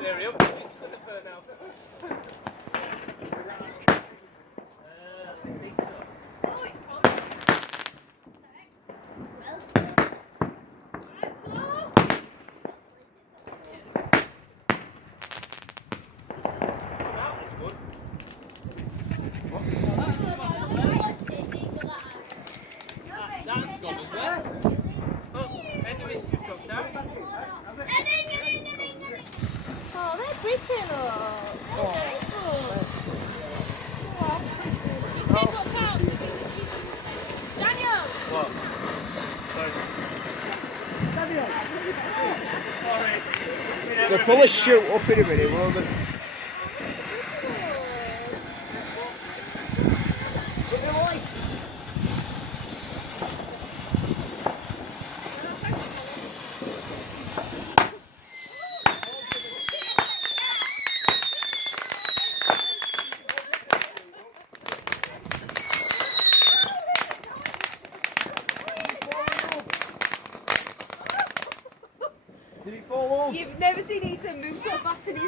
Hurry up, it's going to burn out. Dan's gone as well. Oh, anyways, you've got down. Oh, they're pretty, look. Oh. Daniel! What? Sorry. They'll probably shoot up in a minute, won't they? Did he fall off? You've never seen Ethan move so fast in his